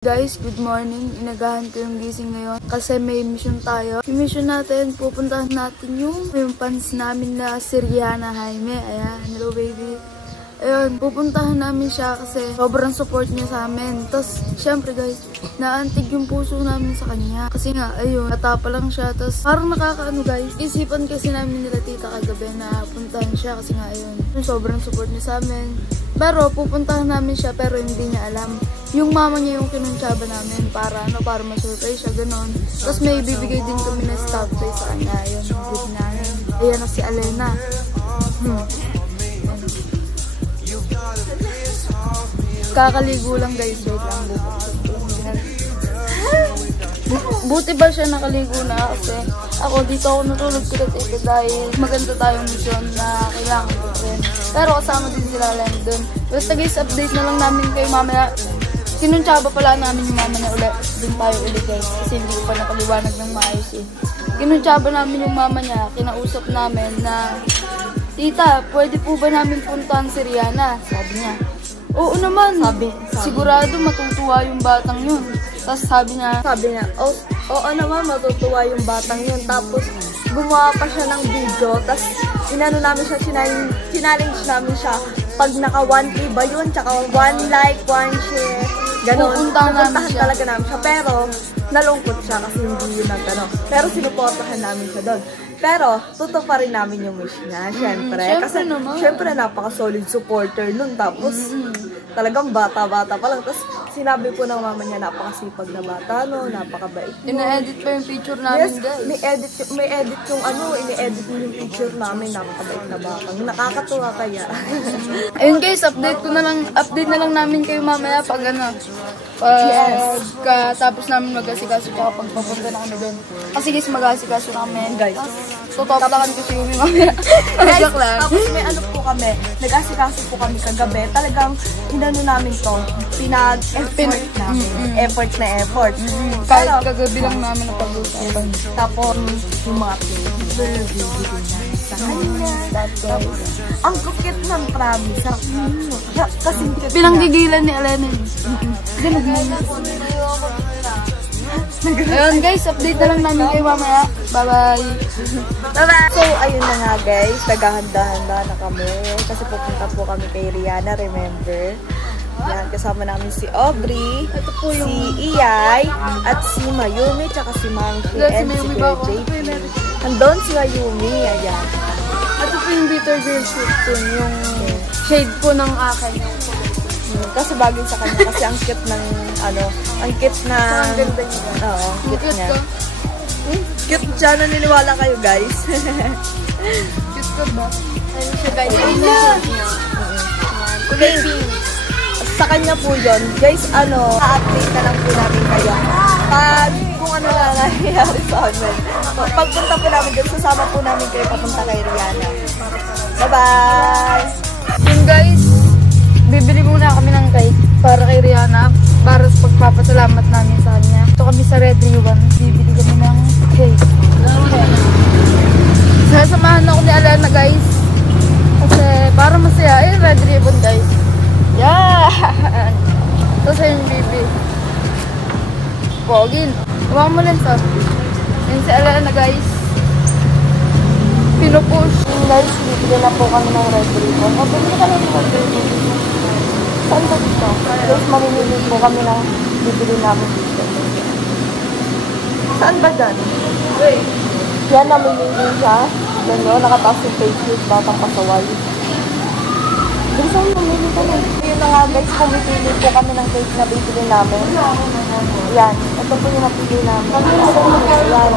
Guys, good morning. Inagahan ko yung gising ngayon kasi may mission tayo. Yung mission natin, pupuntahan natin yung fans namin na si Rihanna Jaime. Ayan, hello baby. Ayun, pupuntahan namin siya kasi sobrang support niya sa amin. Tapos, syempre guys, naantig yung puso namin sa kanya. Kasi nga, ayun, bata pa lang siya. Tapos, parang nakakaano guys. Isipan kasi namin nila tita kagabi na puntahan siya kasi nga, ayun, sobrang support niya sa amin. Pero, pupuntahan namin siya pero hindi niya alam. Yung mama niya yung kinuntsaba namin para ma-surprise siya, ganon. Tapos may bibigay din kami na stop toy sa kanya. Ayun, yung good namin. Ayan na si Alena. Kakaligo lang guys, wait lang. Buti ba siya nakaligo na kasi ako dito ako natulog sila dito dahil maganda tayong mission na kailangan ko rin. Pero kasama din sila lang dun. Basta guys, update na lang namin kayo mamaya. Kinuntsaba pala namin yung mama niya ulit. Doon tayo ulit guys. Kasi hindi ko pa nakaliwanag ng maayos eh. Kinuntsaba namin yung mama niya. Kinausap namin na, tita, pwede po ba namin puntahan si Rihanna? Sabi niya. Oo naman. Sabi. Sigurado matutuwa yung batang yun. Tapos sabi niya, oo naman matutuwa yung batang yun. Tapos gumawa pa siya ng video. Tapos inano namin siya, challenge namin siya. Pag naka 1K ba yun? Tsaka 1 like, 1 share. Ganon. Pupuntahan talaga namin siya. Pero, nalungkot siya kasi hindi yun nagtanong. Pero, sinuportahan namin siya doon. Pero, tutok pa rin namin yung wish niya. Siyempre. Kasi, siyempre, napaka-solid supporter nun. Tapos, talagang bata-bata pa lang. Tapos, sinabi po ng mama niya, napakasipag na bata, no? Napakabait. Ina-edit pa yung picture namin, yes, guys. May edit yung ini-edit yung picture namin. Napakabait na bata. Nakakatuwa kaya. Ayun guys, update na lang namin kayo mamaya pag tapos namin mag-asikaso tsaka pagpapunta na kami doon. Kasi guys, mag-asikaso na kami. Guys, tutoplakan ko si Yumi mamaya. Guys, tapos may ano po kami, nag-asikaso po kami kagabi. Talagang inano namin to, pinag-effort namin. Effort na effort. Kahit kagabi lang namin na pag-usapan. Tapos, yung mga bibigyan namin sa kanya. Ang kukit ng promise. Kasi pinanggigilan ni Alena. Ayun guys, update na lang namin kayo mamaya. Bye-bye. Bye-bye. So, ayun na nga guys. Naghahanda-handa na kami. Kasi pupunta po kami kay Rihanna, remember? Yan, kasama namin si Aubrey, si Iyay, at si Mayumi, tsaka si Monkey, and si Kuya JP. Andun si Mayumi, ayan. Ito po yung bitter girl shoot po, yung shade po ng akin. Kasi bagay sa kanya, kasi ang cute ng, ang cute na... Ang ganda niya. Oo, cute niya. Ka? Cute siya, naniniwala kayo guys. Cute ka ba? Ayun siya guys. Baby. Sa kanya po yun, guys, update na lang po namin kayo. Kung ano na nangyayari sa amin. Pagpunta po namin dyan, sasama po namin kayo papunta kay Rihanna. Bye-bye! Yun guys, bibili muna kami ng cake para kay Rihanna, para sa pagpapasalamat namin sa kanya. Ito kami sa Red Ribbon, bibili kami ng cake. Sasamahan ako ni Alena guys, kasi para masaya. Red Ribbon guys. Yeah! Tapos yung bibi. Pogin. Huwag mo lang to. Yun si Alena guys. Pinupush. Guys, bibili na po kami ng Red Ribbon. Bibili ka ng Red Ribbon. Saan ba dito? Guys, mamimili po kami ng bibili namin dito. Saan ba dyan? Yan, namimili siya. Ganyan, nakataas yung Facebook, batang pasaway. Saan mamili ka na? Yun na nga guys, pumipili po kami ng cake na bibili namin. Yan, ito po yung napili namin. Yan,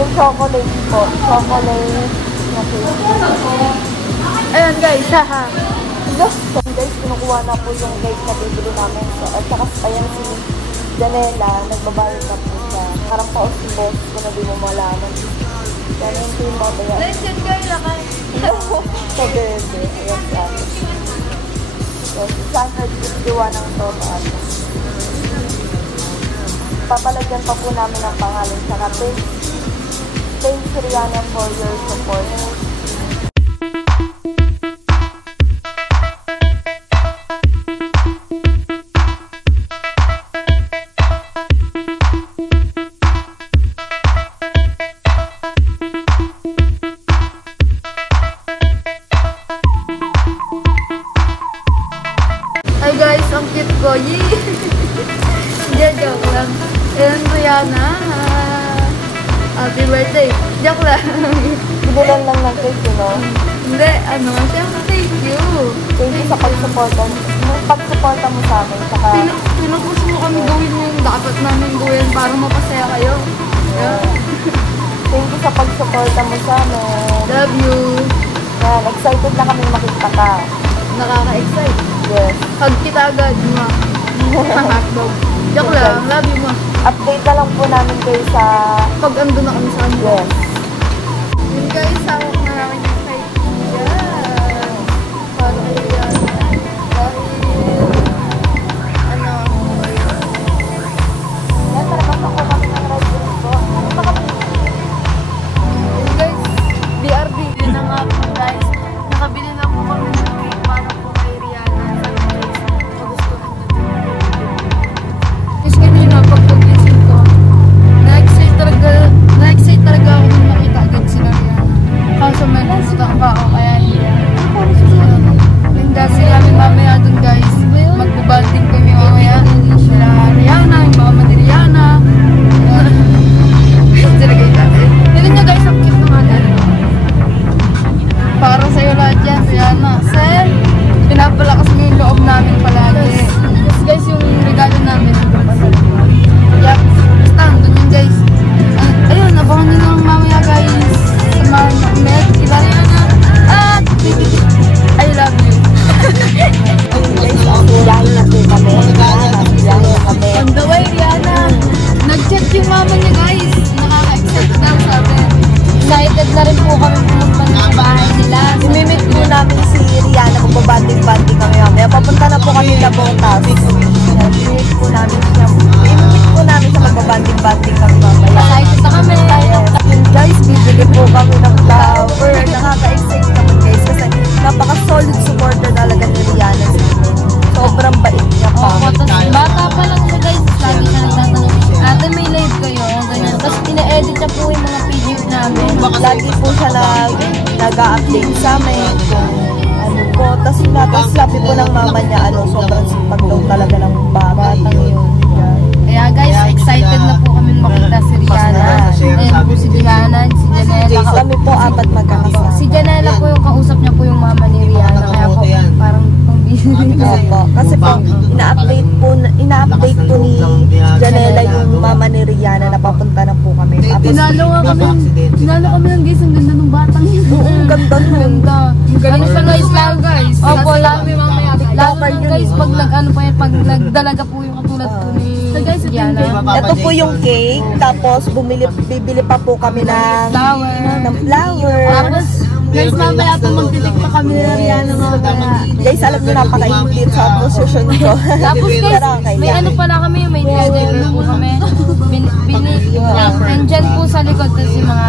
yung chocolate po. Chocolate na cake. Ayan guys, haha. Guys, kinukuha na po yung cake na bibili namin. At saka, ayan si Janela, nagbabayad na po siya. Parang paos-boss ko na di mo malaman. Yan yung team mo. Lesson kayo lakay. Sa bebe, ayan sa amin. So, standard giwa ng toto. Papalagyan pa po namin ang pangalan sa kapit. Thanks Rihanna for your support. birthday. Joke lang. Bibilan lang ng cake, you know? Hindi, siyempre thank you. Thank you sa pagsuporta mo sa amin. Saka, Pinupush mo kami gawin yung dapat namin gawin para mapasaya kayo. Yeah. thank you sa pagsuporta mo sa amin. Love you. Yan, excited na kami makita ka. Nakaka-excite. Yes. Hug kita agad, ma. Hotdog. Joke lang, love you, ma. Update na lang po namin kayo sa... Pag ando na kami sa kanila. Yes. Yun guys, hawak na namin yung kite. Yan. Para kayo yan. Yan, talagang ako kami ng Red Bull po. Yun guys, BRB. Yun na nga po guys. Nakabili na po kami ng cake para po kay Rihanna. Sana guys, magustuhan na din. Guys, kanina pagpagising ko, na-excite talaga ako nung makita agad sila Rihanna. Kaso may nagutang pa ako kaya hindi. Yung kasi namin mamaya dun guys, magbabanding kami mamaya. Sila Rihanna, yung mama ni Rihanna. Sila kayo natin. Tignan nyo guys, ang cute naman. Para sa'yo lahat yan, Rihanna. Sen, pinapalakas mo yung loob namin palagi. Yes guys, yung regalo namin. Yup, basta, andun yun guys. Ayun, abangan nyo lang mamaya guys. Sa mga met, kila Rihanna. At, I love you. Ayun guys, biyahe na po kami. Biyahe na kami. On the way, Rihanna. Nag-chat yung mama niya guys. Nakaka-excite daw sabi. Excited na rin po kami pumunta sa bahay nila. Imimit po namin si Rihanna, magbabanding-banding kami mamaya. Papunta na po kami na Botas. Imimit po namin siya. Imimit po namin siya, magbabanding-banding kami mamaya. Excited na kami. Yun guys, bibili po kami ng flower. Nakaka-excite naman guys kasi napaka-solid supporter talaga ni Rihanna. Sobrang bait niya pa. Bata pa lang siya guys. Lagi siya nagtatanong. Ate, may live kayo. Ganyan. Tapos ina-edit niya po yung mga videos namin. Lagi po siya nag-a-update sa amin kung ano po. Tapos sabi po ng mama niya, sobrang sipag daw talaga ng batang yun. Kaya guys, excited na po kami makita si Rihanna. Ayan po si Rihanna, si Janela. Kami po apat magkakasama. Si Janela po yung kausap niya po yung mama ni Rihanna. Kaya po parang busy. Opo. Kasi po, ina-update po ni Janela yung mama ni Rihanna na papunta na po kami. Tinalo kami ng guys, ang ganda ng batang yun. Ang ganda nun. Ganda. Galing sa guys lang guys. Opo, lalo mamaya. Lalo na guys, pag pag nagdalaga po yung katulad po ni Rihanna. Ito po yung cake, tapos bibili pa po kami ng flower. Tapos, guys, mamaya po magtitik pa kami ni Rihanna mamaya. Guys, alam niyo napaka-init sa posisyon ko. Tapos guys, may ano pala kami, may driver po kami. Nandyan po sa likod kasi mga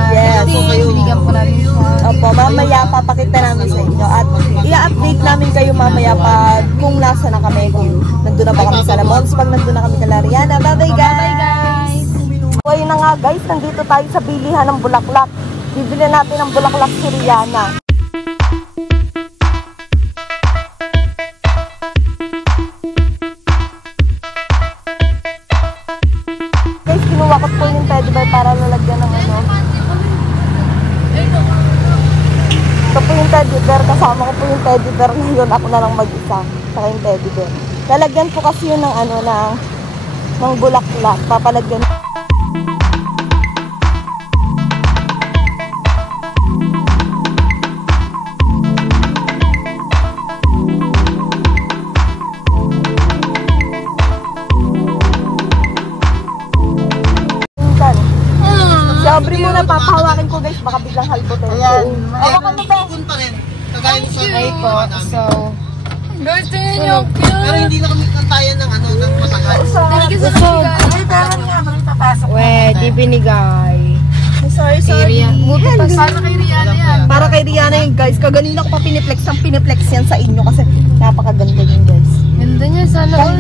binigan po namin siya. Opo, mamaya papakita namin sa inyo at i-update namin kayo mamaya pag kung nasa na kami, kung nandun na pa kami sa Lamons, pag nandun na kami kala Rihanna. Bye-bye guys! Bye guys! So ayun na nga guys, nandito tayo sa bilihan ng bulaklak. Bibili natin ng bulaklak si Rihanna. Guys, kinuha ko po yung teddy bear para lalagyan ng ano. Ito po yung teddy bear, kasama ko po yung teddy bear ngayon. Ako na lang mag-isa, saka yung teddy bear. Lalagyan po kasi yun ng ano, ng bulaklak. Papalagyan. Sobre muna, papahawakin ko guys, baka biglang halbutin. Ayan. Hawakan mo ba? Pa rin. Kagaya mo sa po. So, guys, tingnan nyo, cute. pero hindi na kami kantayan ng ng matagal. Thank you so much. Di binigay. Sorry. Buti pa sana kay Rihanna yan. Para kay Rihanna yun guys. Kaganina ko pa piniplex yan sa inyo kasi napakaganda yun guys. Ganda niya, sana all.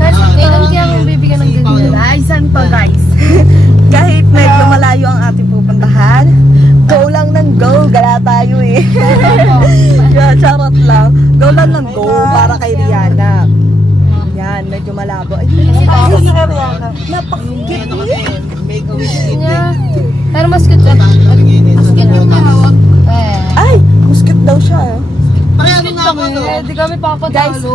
Kahit kailan kaya akong bibigyan ng ganyan. Ay, saan to guys? Kahit medyo malayo ang ating pupuntahan, go lang ng go. Gala tayo eh. Charot lang. Go lang ng go para kay Rihanna. Yan, medyo malabo. Ay, napakaganda. Napakaganda. Make a wish. Pero mas cute yun. Mas cute yung may hawak. Ay, mas cute daw siya eh. Pareho nga ako to. Di kami papadalo.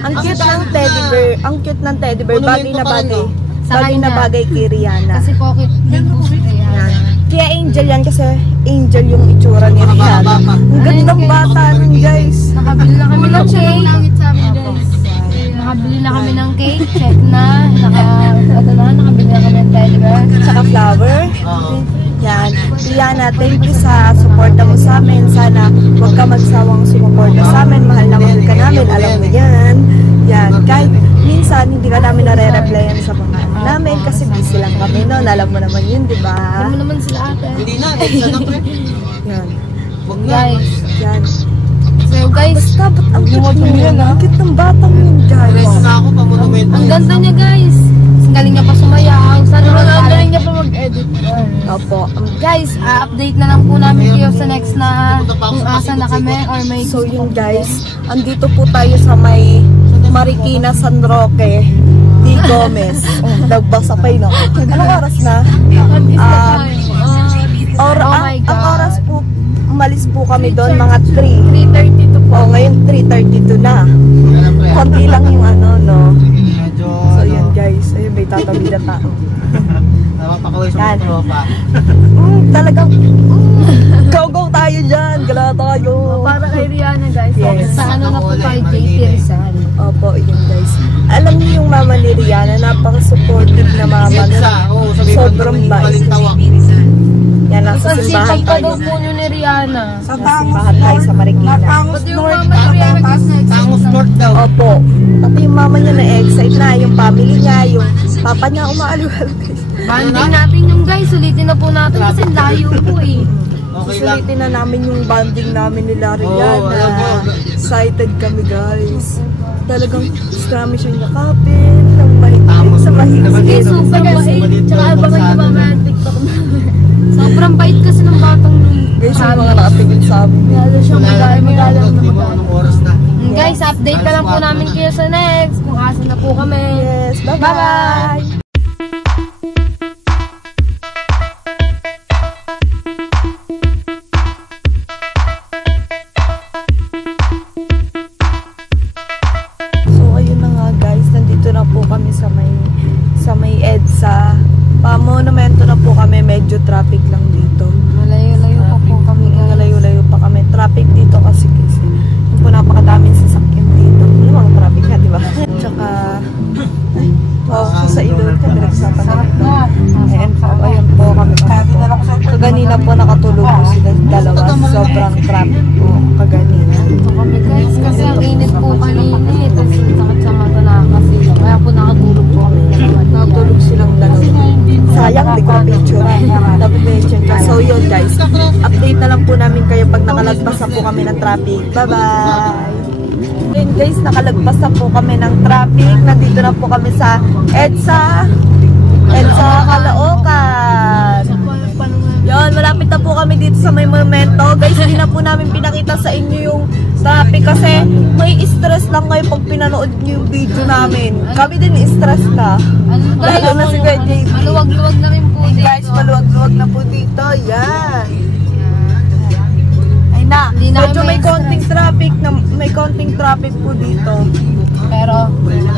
Ang cute ng teddy bear. Ang cute ng teddy bear. Bagay na bagay. Sa Bagay na kanya. bagay kay Rihanna. Kasi pocket din po si Rihanna. Kaya angel yan kasi angel yung itsura ni Rihanna. Ang gandang bata nun guys. Nakabili na kami ng cake. Nakabili na kami ng cake. Check na. Nakabili na kami ng teddy bear. Tsaka flower. Yan. Rihanna, thank you sa suporta mo sa amin. Sana huwag ka magsawang sumuporta sa amin. Mahal na mahal ka namin. Alam mo yan. Yan. Kahit minsan hindi ka namin nare-replyan sa mga namin kasi busy lang kami noon. Alam mo naman yun, di ba? Alam mo naman sila ate. Hindi na, isa na pre. Yan. Huwag na. Guys. Yan. So guys. Basta ba't ang cute mo yan? Ang cute ng batang yun, guys. Rest na ako, pamonumento. Ang ganda niya guys. Ang galing niya pa sumayaw. Sana ang galing niya pa mag-edit. Opo. Guys, update na lang po namin kayo sa next na kung asa na kami or may So yun guys, andito po tayo sa may Marikina, San Roque, D. Gomez. Nagbasa pa yun. Anong oras na? Oh my Ang God. oras po, umalis po kami doon mga 3. 3:32 po. O ngayon 3:32 na. Konti lang yung ano, no? Medyo, So yun guys, ayun may tatabi na tao. napapakaway sa Yan. mga tropa. Talagang, go tayo dyan, gala tayo. Para kay Rihanna guys. Yes. Sa ano na po kay JP Rizal. Opo, yun guys. Alam niyo yung mama ni Rihanna, napaka-supportive na mama. Isa, oo, sabi ko, Sobrang bait. balintawak. Yan, nasa Ang simbahan sipag pa tayo. daw po nyo ni Rihanna. Nasa simbahan tayo sa Marikina. Pati yung mama ni Rihanna guys na Tangos North daw. Opo. Pati yung mama niya na-excite na, yung family niya, yung papa niya umaaluhal guys. banding natin yung guys. Sulitin na po natin kasi layo po eh. Okay lang. Susulitin na namin yung banding namin nila Oo, alam Rihanna. mo. Excited kami guys. Talagang gusto namin siyang yakapin, ng mahigpit sa Sige, mahigpit. super bait. Tsaka abangan nyo ba mga TikTok na. Sobrang bait kasi ng batang nun. Guys, yung mga nakatingin sa amin. Lalo siyang magaling na Di ba magaling. anong oras na? Guys, update na lang po namin kayo sa next. Kung asa na po kami. Yes, bye-bye! So ayun na nga guys, nandito na po kami sa may EDSA. Pa-monumento na po kami, medyo traffic lang dito. Malayo-layo pa po kami guys. Layo-layo pa kami. Traffic dito kasi yung po napakadaming sasakyan dito. Ano mga traffic nga, di ba? Tsaka, ay, sa ilog ka, pinagsapan na. Ayan po, ayun po kami. Kaganina po nakatulog po sila dalawa. Sobrang traffic po kaganina. Ito kami guys kasi ang init po kanina eh. Tapos ang sakit sa mata na kasi. Kaya po nakatulog po kami. Nakatulog silang dalawa. Sayang, di ko na-picture. Napipicture ka. So yun guys, update na lang po namin kayo pag nakalagpas na po kami ng traffic. Bye-bye! Then guys, nakalagpas na po kami ng traffic. Nandito na po kami sa EDSA Caloocan. Yun, malapit na po kami dito sa may momento. Guys, hindi na po namin pinakita sa inyo yung traffic kasi may stress lang kayo pag pinanood nyo yung video namin. Kami din stress na. Ano guys? Lalo na si Kuya JP. Maluwag-luwag na rin po dito. Guys, maluwag-luwag na po dito. Yan. Ay na. Hindi na Medyo kami may konting traffic po dito. Pero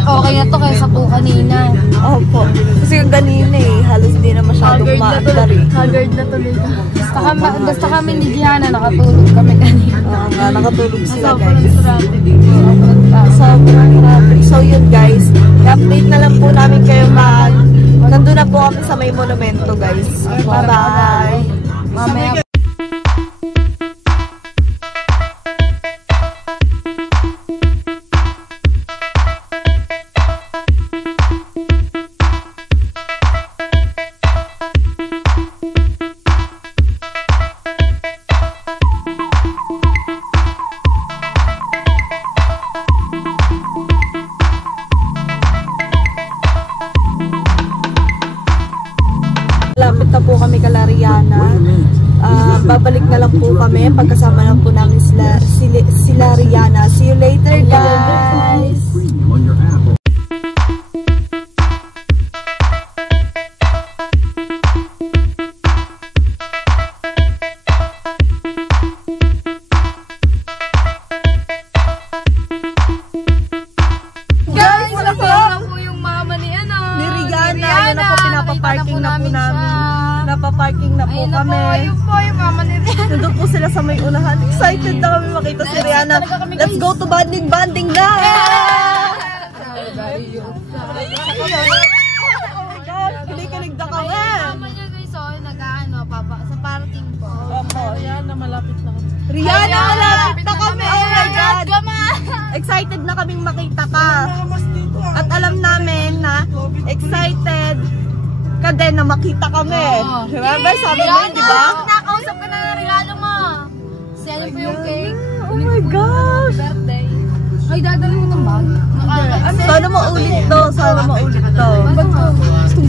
okay na to kaysa po kanina. Opo. Kasi yung ganina halos di na masyadong maandar eh. Haggard na tuloy ka. Basta kami ni Gianna, nakatulog kami kanina. Oo nga, nakatulog sila Sobrang guys. traffic. Sobrang traffic. So yun guys, i-update na lang po namin kayo nandun na po kami sa may monumento guys. Bye-bye! Mamaya Lapit na po kami kala Rihanna. Babalik na lang po kami pagkasama na po namin sila Rihanna. See you later guys! Ayun na po, pinapaparking na po namin. Napaparking na po kami. Ayun po, yung mama ni Rihanna. Nandun po sila sa may unahan. Excited na kami makita si Rihanna. Let's go to banding na! Oh my God, kinikilig na kami. Mama niya guys, nag-ano, papa, sa parking po. Opo, Rihanna, malapit na kami. Rihanna, malapit na kami! Oh my God! Excited na kaming makita ka. At alam namin na excited ka din na makita kami. Remember, sabi mo yun, di ba? Nakausap ka na ng regalo mo. Sa'yo po yung cake. Oh my gosh! Birthday. Ay, dadali mo itong bag. Sana maulit to. Sana maulit to.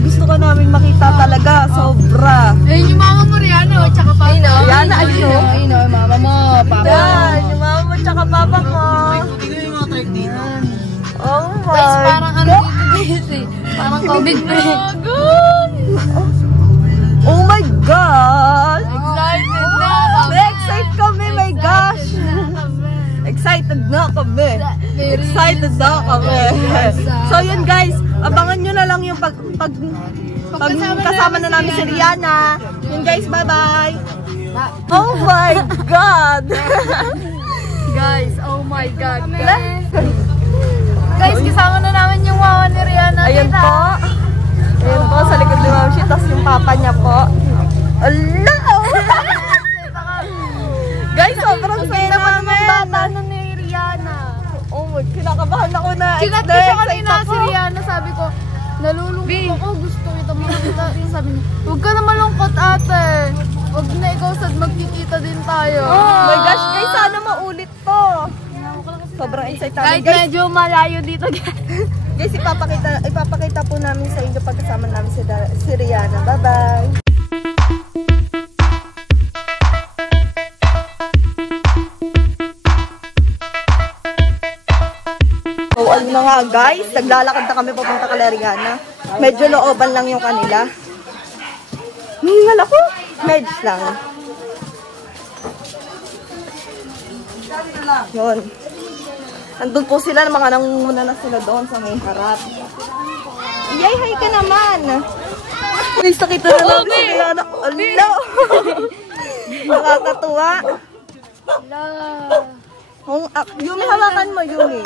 Gusto ka namin makita talaga. Sobra. Ayun yung mama mo, Rihanna. Tsaka papa. Rihanna, ayun o. Ayun o, mama mo, papa. Yan, yung mama mo tsaka papa mo. Tingnan yung mga trike dito. Oh my Guys, parang ano God. dito guys eh. Parang COVID break. Oh my God! Excited na. Na-excite kami, my gosh! Excited na kami. Excited na kami. So yun guys, abangan nyo na lang yung pag kasama na namin si Rihanna. Yun guys, bye-bye! Oh my God! Guys, oh my God. Guys, kasama na namin yung mama ni Rihanna. Ayun po. Ayun po, sa likod ni Ma'am Shi. Tapos yung papa niya po. Ala! Guys, sobrang saya namin. Bata na ni Rihanna. Oh my, kinakabahan ako na. Kinat ko siya kanina si Rihanna. Sabi ko, nalulungkot ako. Gusto kita makita. Sabi niya, huwag ka na malungkot ate. Huwag na ikaw sad magkikita din tayo. Oh my gosh, guys, sana maulit to. Sobrang excited Kahit guys. medyo malayo dito. Guys, ipapakita po namin sa inyo pagkasama namin si Rihanna. Bye-bye! So, ano na nga guys, naglalakad na kami papunta kay Rihanna. Medyo looban lang yung kanila. Hingal ako. Medj lang. Yun. Andun po sila, mga nangunguna na sila doon sa may harap. Yay, hi ka naman! Guys, nakita na namin si Rihanna. Hello! Nakakatuwa. Yumi, hawakan mo, Yumi.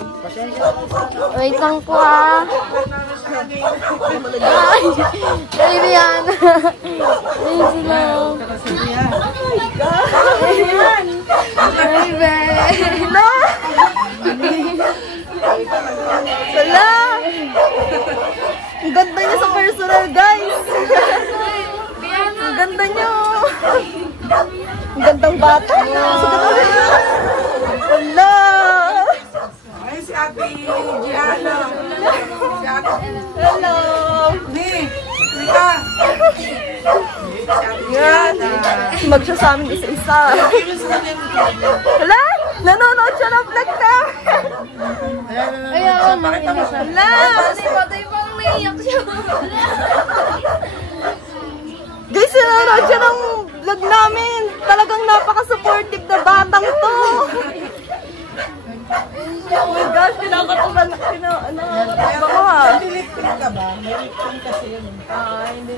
Wait lang po ah. Ay, Rihanna. Ay, sila. Ay, babe. No! Wala! Ang ganda niya sa personal, guys! Ang ganda niyo! Ang gandang bata! Wala! Ay, si Ate Gianna. Si Ate. Hello! Ni, Rika. Yan! Magsasamin isa-isa. Wala! Nanonood siya ng vlog na! Ayaw, makita mo siya. Wala! Patay pang naiyak siya. Guys, nanonood siya ng vlog namin. Talagang napaka-supportive na batang to. Oh my gosh, kinakatulan. Baka ha. May lip-tint ka ba? May lip-tint kasi yun. Hindi.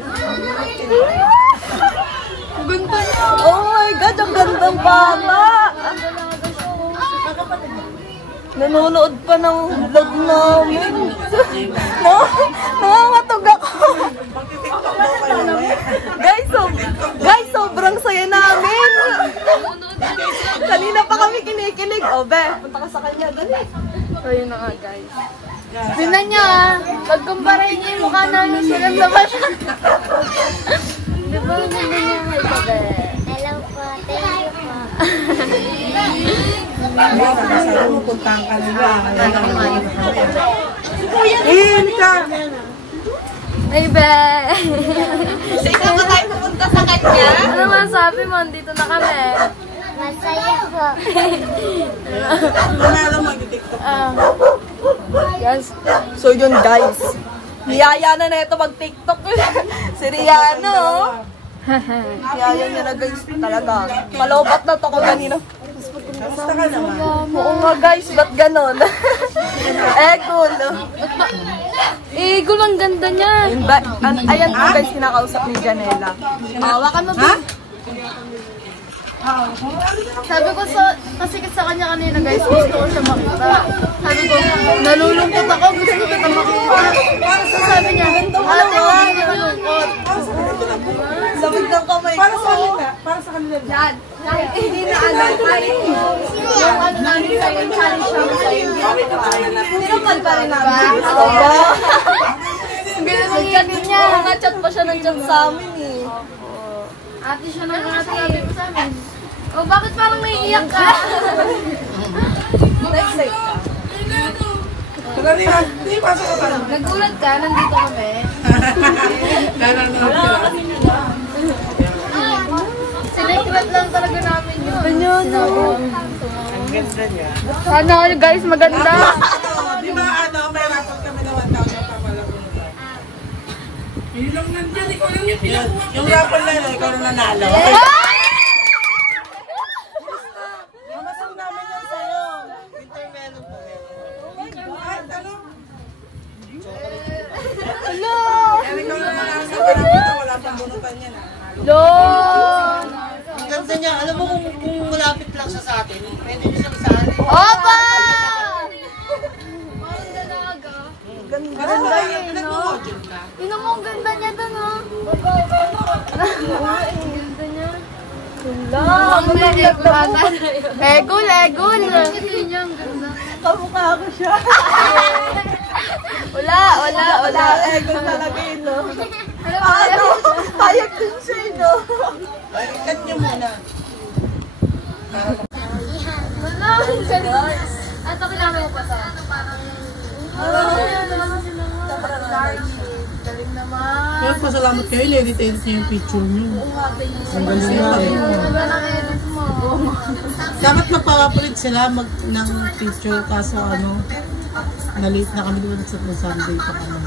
Ganda niya. Oh my God, ang gandang bata. Nanonood pa ng vlog namin. No? Nangangatog ako. Guys, sobrang saya namin. Kanina pa kami kinikilig. O, be, punta ka sa kanya. Dali. So, yun na nga, guys. Tingnan niya ah. Pagkumpara niya yung mukha namin sila sa basya. Di ba ang ganda niya? Hi, babe. Hello po, thank you po. Sabi mo, puntahan ka nila. Rika! Ay, be. So, ikaw ba tayo pupunta sa kanya? Ano masabi mo? Dito na kami. Masaya po. Panalo mo, mag-tiktok. Yes. So yun guys, niyaya na ito mag-tiktok. Si Rihanna, oh. Niyaya niya na guys, talaga. Malobat na to ko kanina. Kamusta ka naman? Oo nga guys, ba't ganon? Cool. Gul, ang ganda niya. Ayan po guys, kinakausap ni Janela. Hawakan mo ba? Sabi ko kasi sa kanya kanina guys, gusto ko siya makita. Sabi ko, nalulungkot ako, gusto ko kita makita. So sabi niya, ate, huwag ka malungkot. Lamig ng kamay Para sa kanila. Para sa kanila. Dad, kahit hindi na kahit yung ano namin sa'yo, yung challenge namin sa'yo, tinupad pa rin namin. Ganun ang ganun niya. Mga chat pa siya ng chat sa amin eh. Ate siya nang ate, sabi mo sa amin. Oh, bakit parang naiiyak ka? Excited ka? Hindi, pasok ka pa. Nagulat ka, nandito kami. Sinecret lang talaga namin yun. Ang ganda niya. Sana guys, maganda. Di ba may rapat kami na 1,000 pa pala. Yun lang nandyan, ikaw lang yung pinakuha. Yung rapat na yun, ikaw lang nanalo. Mamasang namin yan sa'yo. Winter melon pa rin. Ay, ano? Hello! Yan, ikaw lang nanalo sa rapat, wala pang bunutan yan. Hello! Ang ganda niya, alam mo kung malapit lang siya sa atin, pwede niya siyang isali. Opa! Parang dalaga. Ganda yun, no? Tingnan mo, ang ganda niya doon, oh. Ang ganda niya. Egul, egul. Ito niya, ang ganda. Kamukha ko siya. Wala. Egol talaga yun, no? Ano? Hayag din siya, no? Balikan niyo muna. Wala, ang galing. At kilala mo pa sa parang... Galing naman. Kaya pasalamat kayo, edit niyo yung picture niyo. Ang ganda nga. Ganda ng edit mo. Dapat magpapapalit sila ng picture kaso na-late na kami doon sa Sunday pa kami.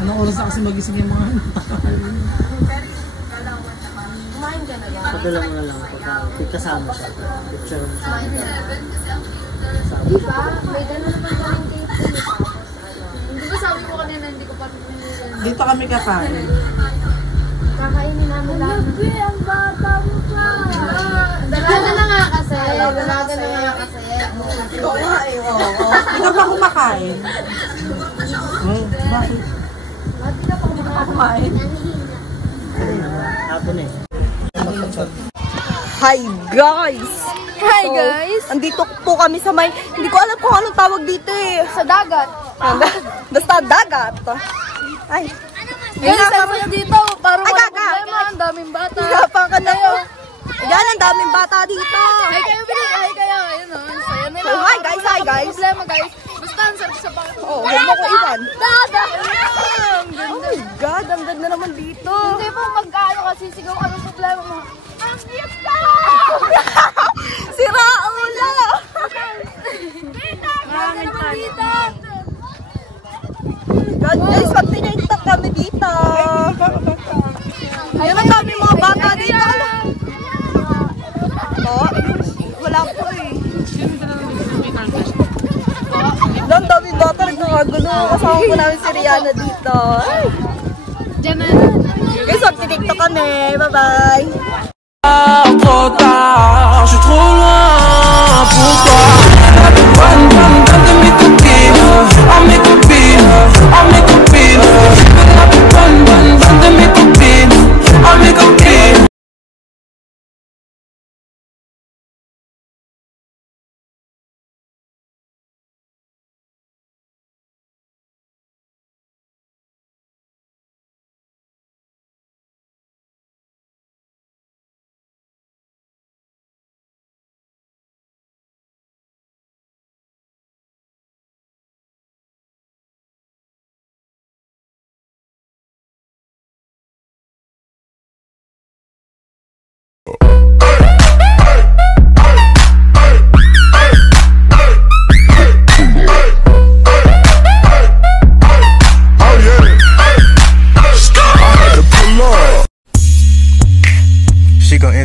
Anong oras na kasi magising yung mga Padala mo na lang ako. Kasama siya. Picture mo siya. Diba? May gano'n naman kaming cake. Hindi ba sabi ko kanina hindi ko pa pinili. dito kami kakain. Kakainin namin lahat. Grabe, ang bata mo pa. Dalaga na nga kasi. Dalaga na nga kasi. Oo nga eh, oo. Ikaw ba kumakain? Bakit? Ba't ka pa kumakain? Hapon eh. Hi guys! Hi guys! Andito po kami sa may... Hindi ko alam kung anong tawag dito eh. Sa dagat. Basta dagat. Ay. Guys, saan mo dito? Parang Ay, wala gaga. problema. Ang daming bata. Gapang ka na yun. Yan, ang daming bata dito. Hi kayo, Billy. Hi kayo. Ayun o. Ang saya nila. So, hi guys, hi guys. Problema guys. Basta ang sarap sa pangit. Oh, huwag mo ko iwan. Dagat! Oh my God, ang ganda naman dito. Hindi po magkano kasi sigaw anong problema mo. Ang cute ka! Sira ulo. Maraming dito. God, guys, pag tinaytak kami dito. Ayun, ang dami mga bata dito. Oh, wala po eh. Ang dami bata, nagkakagulo. Kasama po namin si Rihanna dito. Ay. Diyan na. Guys, magtitiktok kami. Bye-bye. Trop tard, je suis trop loin pour toi.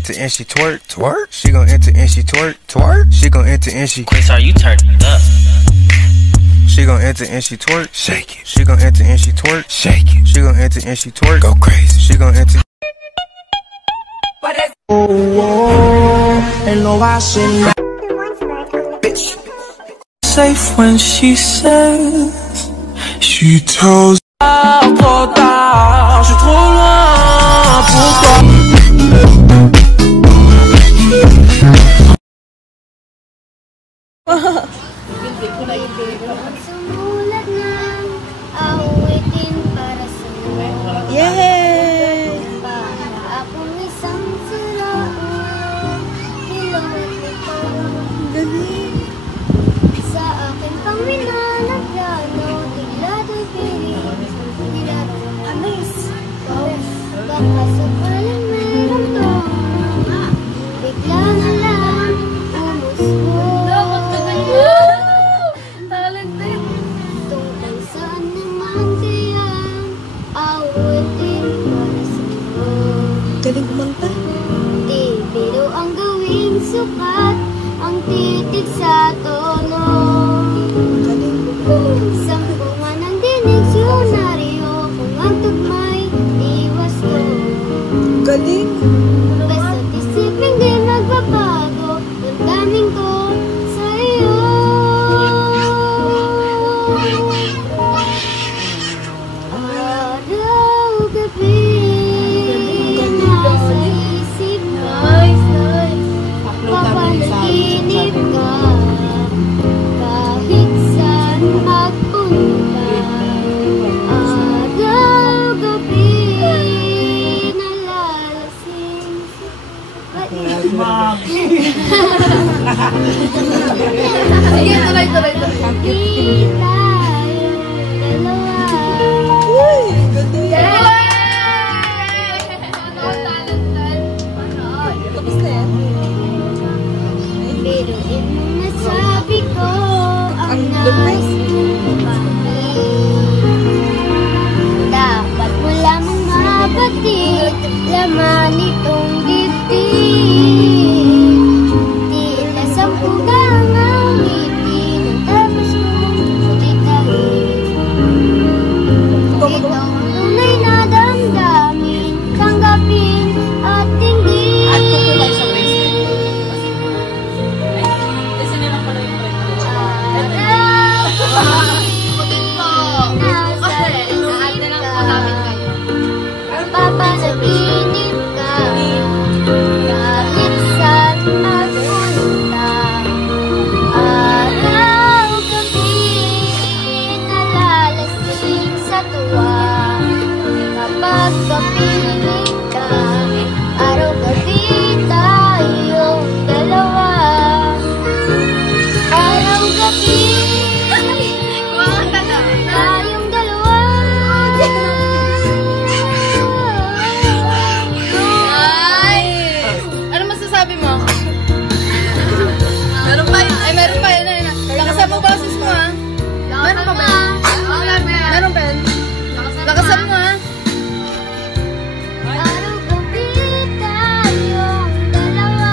enter and she twerk, twerk. She gon' enter and she twerk, twerk. She gon' enter and she Queen Star, you turned it up. She gon' enter and she twerk, shake it. She gon' enter and she twerk, shake it. She gon' enter and she twerk, go crazy. She gon' enter. And no I should bitch. Safe when she says she tells. Trop tard, je suis trop loin pour toi. Sumulat ng awitin para sa'yo. Yay! Para akong isang siraan, ilaw at ikaw. Sa akin pang minanaglano, tiglado'y piling, nilarang amis. Baka sa palang meron to, bigla na lang umusbo. Tungkol saan naman kaya awitin para sa'yo. Galing kumanta. Di biro ang gawing sukat, ang titig sa tono. Sampungan ang dinisyonaryo, kung ang tugmay iwas ko. Galing. Basta't isipin di magbabago, damdamin ko sa iyo. Araw-gabi, nasa isip ka, papanaginip ka, kahit saan magpunta. Araw-gabi, nalalasing Sige, tuloy. di tayong dalawa. Biruin mo nasabi ko ang nais mong bakit. Dapat mo lamang mabatid laman itong dibdib. Tila sampugang ang ngiti nang tapos mong likahin. Ito ang tunay na damdamin, tanggapin at papanaginip ka, kahit saan magpunta. Araw-gabi, nalalasing sa tuwa, kapag kapiling ka. Araw-gabi, tayong dalawa. Araw-gabi, tayong dalawa. Ano masasabi mo? Meron pa yun. Ay, meron pa yun. Lakasan mo boses mo, ha? Meron pa ba yun? Meron pa yun? Lakasan mo, ha? Araw-gabi, tayong dalawa.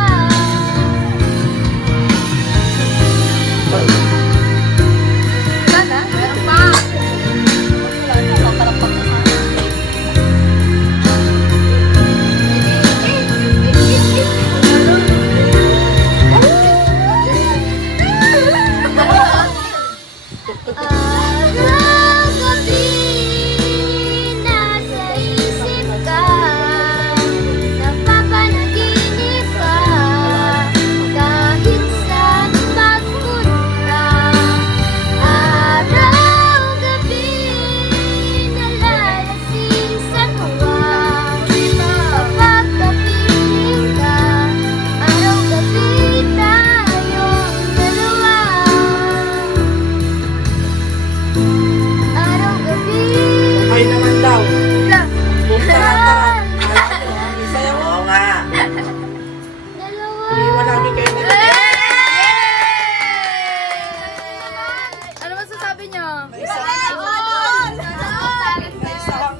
Meron pa. Araw-gabi, nasa isip ka, napapanaginip ka, kahit saan magpunta. Araw-gabi, nalalasing sa tuwa, kapag kapiling ka. Araw-gabi, tayong dalawa. Araw-gabi, Ay naman daw. dalawa. Oo nga. Iwan namin kayo na. Ano masasabi niyo? Ang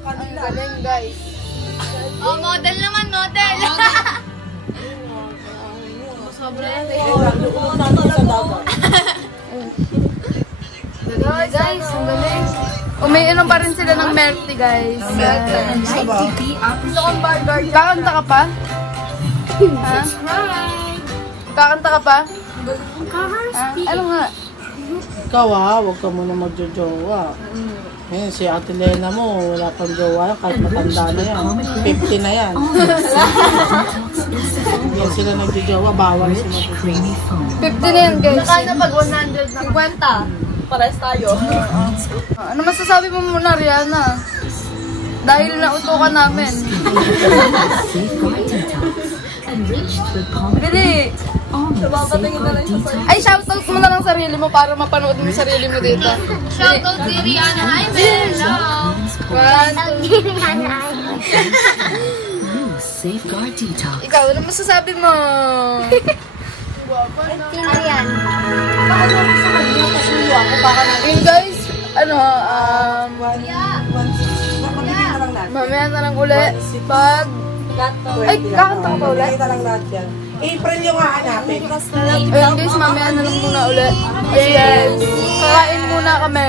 kanila. Galing, guys. Oh, model naman, model. Guys, ang galing. Umiinom pa rin sila ng milk tea, guys. Gusto kong burger. Kakanta ka pa? Ha? Kakanta ka pa? Ha? Ano nga? Ikaw huwag ka muna magjojowa. Ngayon, si Ate Lena mo, wala pang jowa, kahit matanda na yan. 50 na yan. Hindi sila nagjojowa, bawal sila. 50 na yan, guys. Saka na pag 150. Pares tayo. Ano masasabi mo muna, Rihanna? Dahil nautukan namin. Bili! Ay, shoutout mo na lang sarili mo para mapanood mo yung sarili mo dito. Shoutout kay Rihanna. Hi, Bella. Ikaw, ano masasabi mo? Sino yan? Yun guys, mamaya na lang ulit. Pag... Ay, kakanta ka pa ulit? Kita lang lahat yan. April yung hahanapin. Ayun guys, mamaya na lang muna ulit. Yes! Kakain muna kami.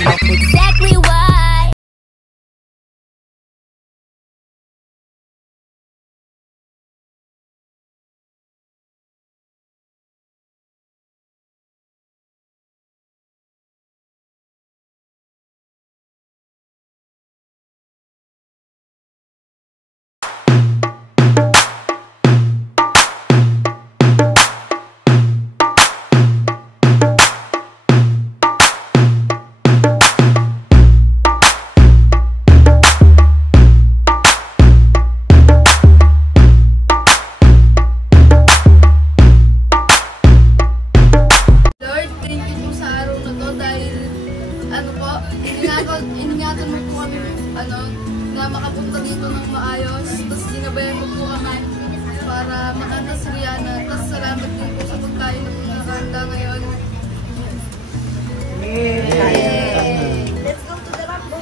Exactly why. Ingatan mo po kami, na makapunta dito ng maayos. Tapos ginabayan mo po kami para makanta si Rihanna. Tapos salamat din po sa pagkain na po nakahanda ngayon. Let's go to the Rambo.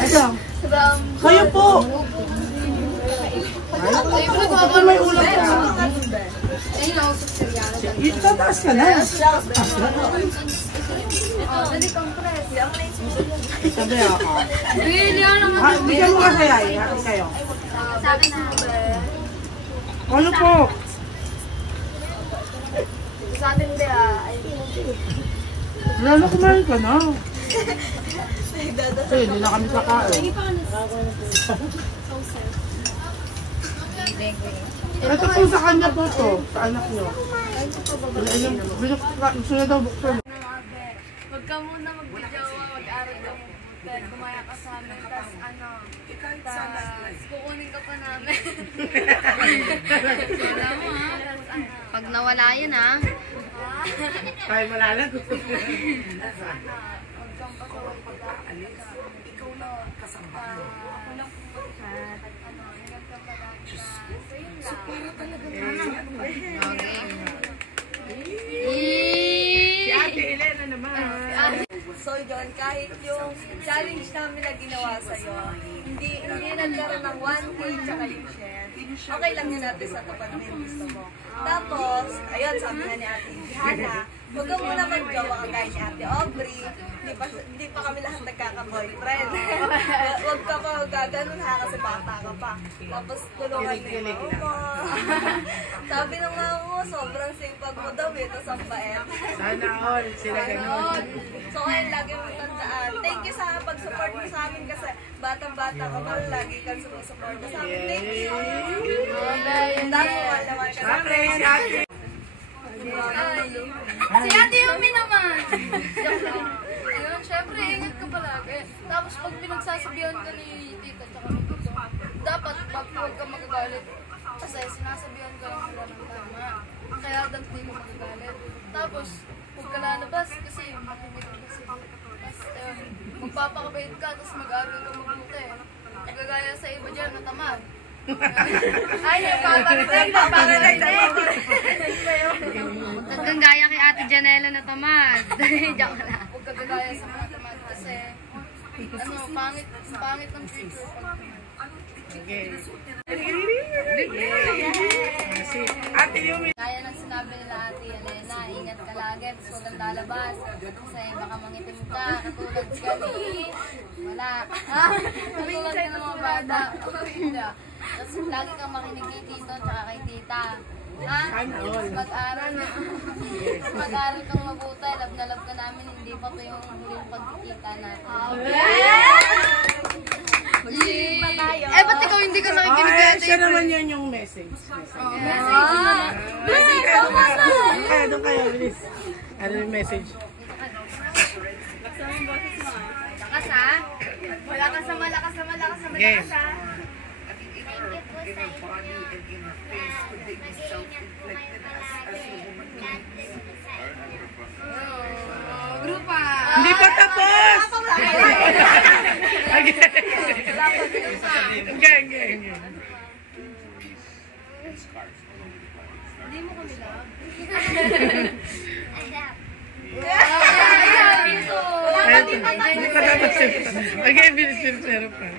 Ito. Kayo po. Ito may ulam po. Ayun ako sa Rihanna. Yung tataas ka na. Dali compress. Sabi ako. Rihanna nga. Bigyan mo kasi ay. Happy kayo. Sabi na Ano po? sa atin din Lalo kumain ka na. Kasi hindi na kami kakain. Ito po sa kanya po to. Sa anak nyo. Gusto na daw buksan. Huwag ka muna mag-jowa, mag-aral ka muna. Gumaya ka sa amin, tas ano, tas kukunin ka pa namin. Wala mo ha, tas ano. Pag nawala yun ha. Kaya malalag. Tas ano, huwag kang pasaway kita. Ikaw lang kasama. Ako lang pumunta. At ano, ingat ka palagi na. So yun lang. Okay. Si Ate Elena naman. So yun, kahit yung challenge namin na ginawa sa'yo, hindi nagkaroon ng 1K tsaka yung share. Okay lang yun natin sa tupad na yung gusto mo. Tapos, ayun, sabi nga ni Ate Hana, huwag ka muna maggawa kagaya ni Ate Aubrey. Hindi pa kami lahat nagkaka-boyfriend. Huwag ka pa magaganon ha, kasi bata ka pa. Tapos tulungan mo yung mama mo. Sabi ng mama mo, sobrang sipag mo daw eh, tapos ang bait. Sana all sila ganun. So ayun, lagi mo tandaan. Thank you sa pag-support mo sa amin kasi batang-bata ka pa, lagi kang support mo sa amin. Thank you! Dahil mo malaman ka namin. Si Ate Yumi naman! Ayun, syempre, ingat ka palagi. Tapos pag pinagsasabihan ka ni tita tsaka ni tito, dapat huwag ka magagalit. Kasi sinasabihan ka lang nila ng tama. Kaya dapat hindi mo magagalit. Tapos, huwag ka lalabas kasi matibig kasi. Tapos, ayun, magpapakabait ka, tapos mag-aaral ka mabuti. Nagagaya sa iba dyan, natamad. Ay, nagpaparitay Huwag kang gaya kay Ate Janela na tamad. Diyak lang. Huwag kang gagaya sa mga tamad kasi ano, pangit ng future pag Ate Yumi. Kaya nang sinabi nila Ate Elena, ingat ka lagi, tapos huwag kang lalabas. Kasi baka mangitim ka, katulad ka ni... Wala. Katulad ka ng mga bata. Tapos lagi kang makinig kay tito tsaka kay tita. Mag-aral kang mabuti. Love na love ka namin. Hindi pa ito yung huling pagkikita natin. Eh, ba't ikaw hindi ka nakikinig kay Ate? Siya naman yun yung message. Message ko mo na! Kaya doon kayo, please. Ano yung message? Lakas ha? Malakas ha? Malakas ha? Malakas ha? Malakas ha? Grupa! Hindi pa tapos! Okay. Hindi mo kami love? Hindi pa tapos. Okay, bilis. Meron pa.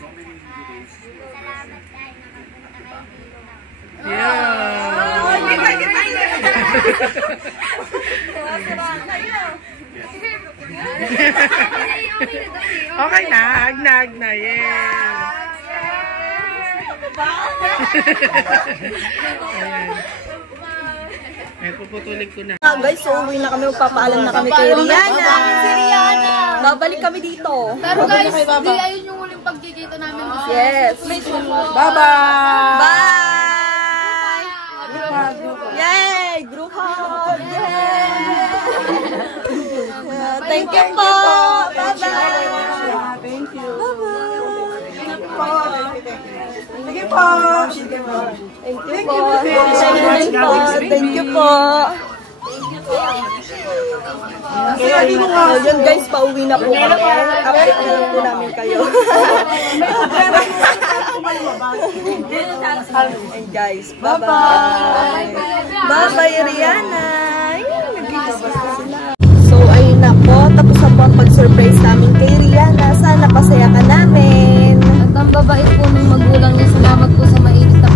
Salamat dahil nakapunta kayo dito. Okay na, agnag na. Yeah. Ay, puputulig ko na. Guys, so uwi na kami, magpapaalam na kami kay Rihanna. Babalik kami dito. Pero guys, di ayun yung huling pagkikita namin. Yes. Bye-bye! Bye! Yay! Group hug! Yay! Thank you po! Bye-bye! Thank you. Sige po! Thank you po! Thank you po! Yun guys, pauwi na po kami. Update na lang po namin kayo. And guys, bye-bye! Bye-bye, Rihanna! So, ayun na po. Tapos na po ang pag-surprise namin kay Rihanna. Sana pasaya ka namin. At ang babait po ng magulang niya, salamat po sa mainit na